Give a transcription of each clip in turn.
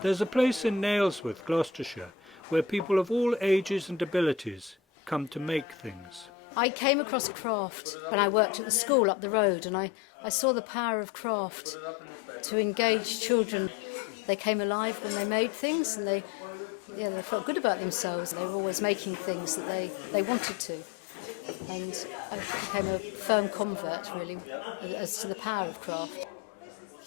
There's a place in Nailsworth, Gloucestershire, where people of all ages and abilities come to make things. I came across craft when I worked at the school up the road, and I saw the power of craft to engage children. They came alive when they made things, and they felt good about themselves. They were always making things that they wanted to. And I became a firm convert, really, as to the power of craft.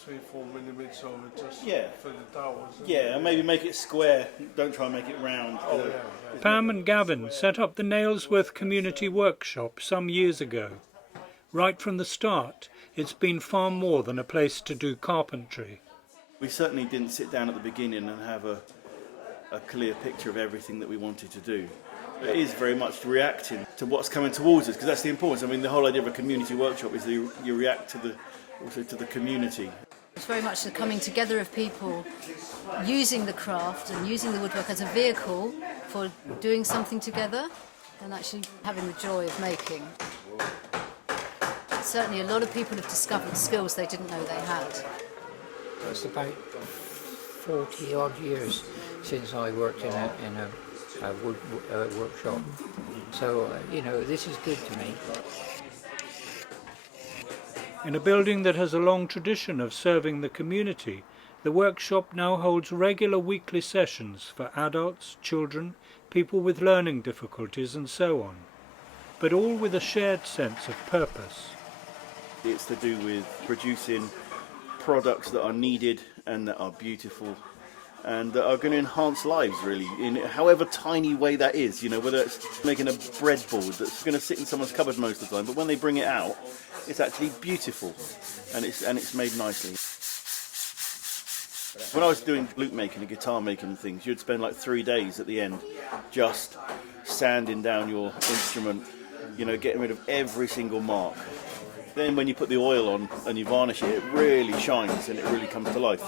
3-4 millimetres over just for the towels. Yeah, and maybe make it square. Don't try and make it round. Pam and Gavin set up the Nailsworth Community Workshop some years ago. Right from the start, it's been far more than a place to do carpentry. We certainly didn't sit down at the beginning and have a clear picture of everything that we wanted to do. It is very much reacting to what's coming towards us, because that's the importance. I mean, the whole idea of a community workshop is that you react also to the community. It's very much the coming together of people using the craft and using the woodwork as a vehicle for doing something together and actually having the joy of making. Certainly a lot of people have discovered skills they didn't know they had. It's about 40 odd years since I worked in a wood workshop. So, this is good to me. In a building that has a long tradition of serving the community, the workshop now holds regular weekly sessions for adults, children, people with learning difficulties and so on, but all with a shared sense of purpose. It's to do with producing products that are needed and that are beautiful and that are going to enhance lives, really, in however tiny way that is, whether it's making a breadboard that's going to sit in someone's cupboard most of the time, but when they bring it out, it's actually beautiful and it's made nicely. When I was doing flute making and guitar making and things, you'd spend like 3 days at the end just sanding down your instrument, getting rid of every single mark. Then when you put the oil on and you varnish it, it really shines and it really comes to life.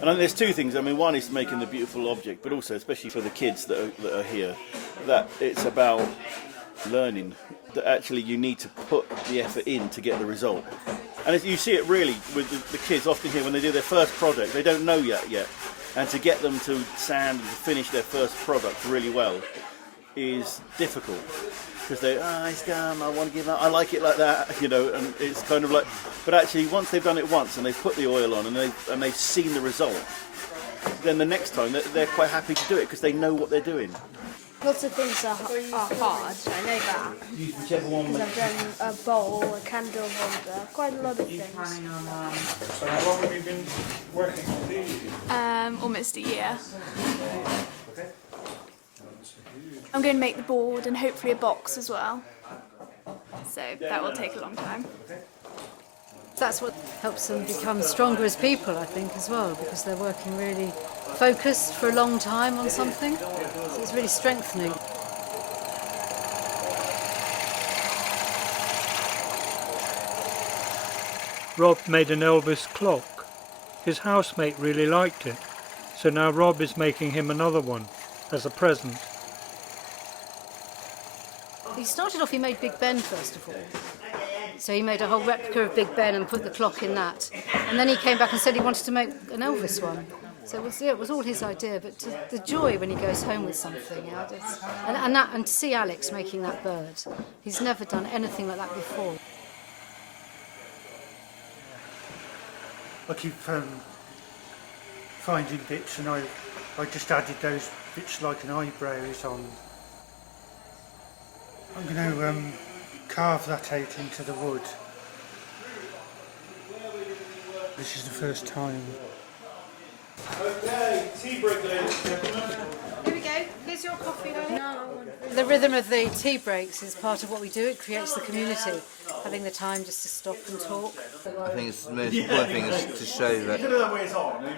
And I think there's two things. I mean, one is making the beautiful object, but also, especially for the kids that are here, that it's about learning, that actually you need to put the effort in to get the result. And you see it really with the kids often here when they do their first project, they don't know yet. And to get them to sand and to finish their first product really well is difficult. Because it's gone, I want to give up, I like it like that, and it's kind of like, but actually once they've done it once and they've put the oil on and they've seen the result, then the next time they're quite happy to do it because they know what they're doing. Lots of things are hard, I know that. Use whichever one. Because I've done a bowl, a candle holder, quite a lot of things. So how long have you been working on these? Almost a year. I'm going to make the board and hopefully a box as well. So that will take a long time. That's what helps them become stronger as people, I think, as well, because they're working really focused for a long time on something. So it's really strengthening. Rob made an Elvis clock. His housemate really liked it, so now Rob is making him another one as a present. He started off, he made Big Ben first of all. So he made a whole replica of Big Ben and put the clock in that. And then he came back and said he wanted to make an Elvis one. So it was all his idea, but the joy when he goes home with something, and to see Alex making that bird, he's never done anything like that before. I keep finding bits, and I just added those bits like an eyebrows on. I'm going to carve that out into the wood. This is the first time. Okay, tea break, ladies and gentlemen. Here we go. Here's your coffee, darling. The rhythm of the tea breaks is part of what we do. It creates the community, having the time just to stop and talk. I think it's the most important thing is to show that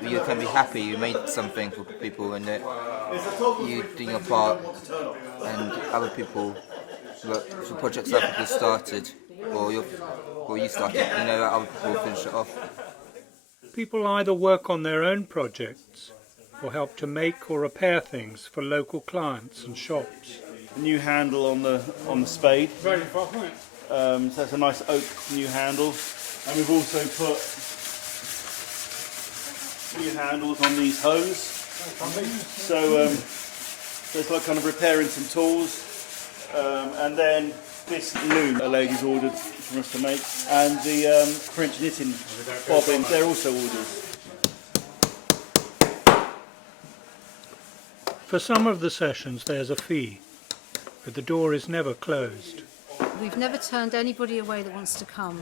you can be happy you made something for people and that you doing your part and other people, for projects other people started or you started, that other people will finish it off. People either work on their own projects or help to make or repair things for local clients and shops. A new handle on the spade. Very far from it. So that's a nice oak new handle. And we've also put few handles on these hoes. So there's like kind of repairing some tools, and then this loom a lady's ordered for us to make, and the French knitting bobbin, they're also orders. For some of the sessions there's a fee, but the door is never closed. We've never turned anybody away that wants to come,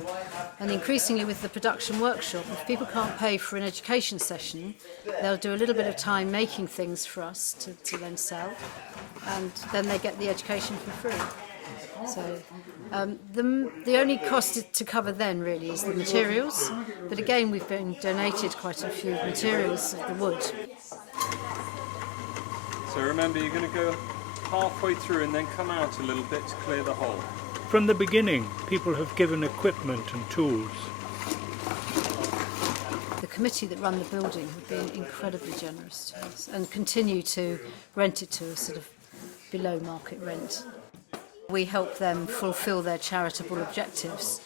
and increasingly with the production workshop, if people can't pay for an education session, they'll do a little bit of time making things for us to then sell, and then they get the education for free. So the only cost to cover then really is the materials, but again we've been donated quite a few materials of the wood. So remember, you're going to go halfway through and then come out a little bit to clear the hole. From the beginning, people have given equipment and tools. The committee that run the building have been incredibly generous to us and continue to rent it to us sort of below market rent. We help them fulfil their charitable objectives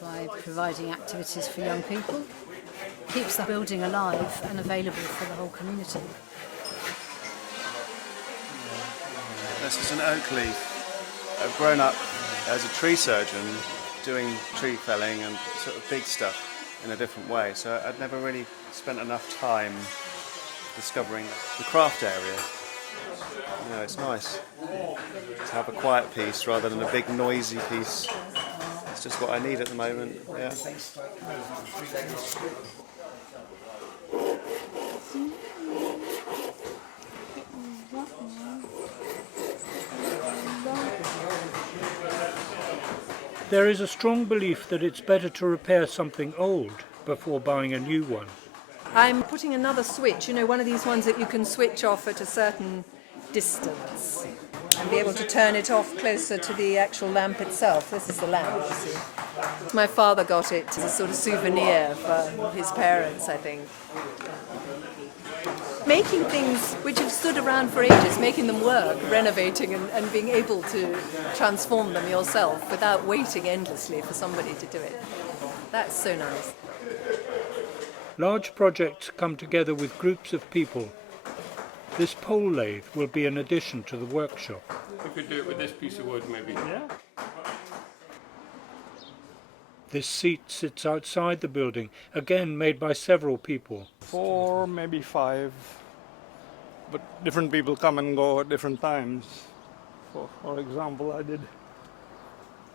by providing activities for young people. It keeps the building alive and available for the whole community. This is an oak leaf. I've grown up as a tree surgeon doing tree felling and sort of big stuff in a different way, so I'd never really spent enough time discovering the craft area. You know, it's nice to have a quiet piece rather than a big noisy piece. It's just what I need at the moment. Yeah. There is a strong belief that it's better to repair something old before buying a new one. I'm putting another switch, you know, one of these ones that you can switch off at a certain distance and be able to turn it off closer to the actual lamp itself. This is the lamp, you see. My father got it as a sort of souvenir for his parents, I think. Making things which have stood around for ages, making them work, renovating and being able to transform them yourself without waiting endlessly for somebody to do it. That's so nice. Large projects come together with groups of people. This pole lathe will be an addition to the workshop. We could do it with this piece of wood maybe. Yeah. This seat sits outside the building, again made by several people. 4, maybe 5, but different people come and go at different times. For example,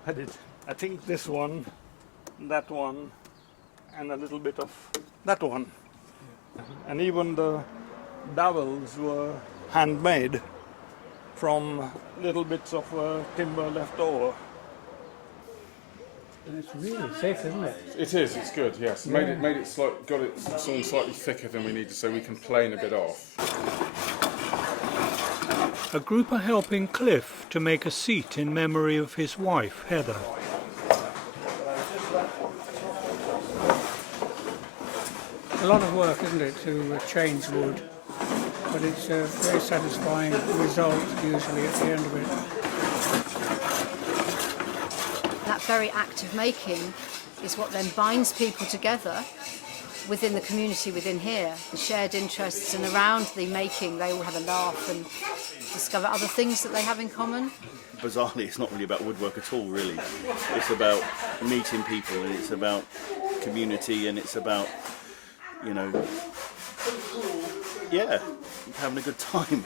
I think this one, that one, and a little bit of that one. And even the dowels were handmade from little bits of timber left over. And it's really thick, isn't it? It is, it's good, yes. Yeah. Made it got it sawn slightly thicker than we needed so we can plane a bit off. A group are helping Cliff to make a seat in memory of his wife, Heather. A lot of work, isn't it, to change wood, but it's a very satisfying result usually at the end of it. That very act of making is what then binds people together within the community within here, the shared interests, and around the making they all have a laugh and discover other things that they have in common. Bizarrely, it's not really about woodwork at all, really. It's about meeting people, and it's about community, and it's about, you know, yeah, having a good time.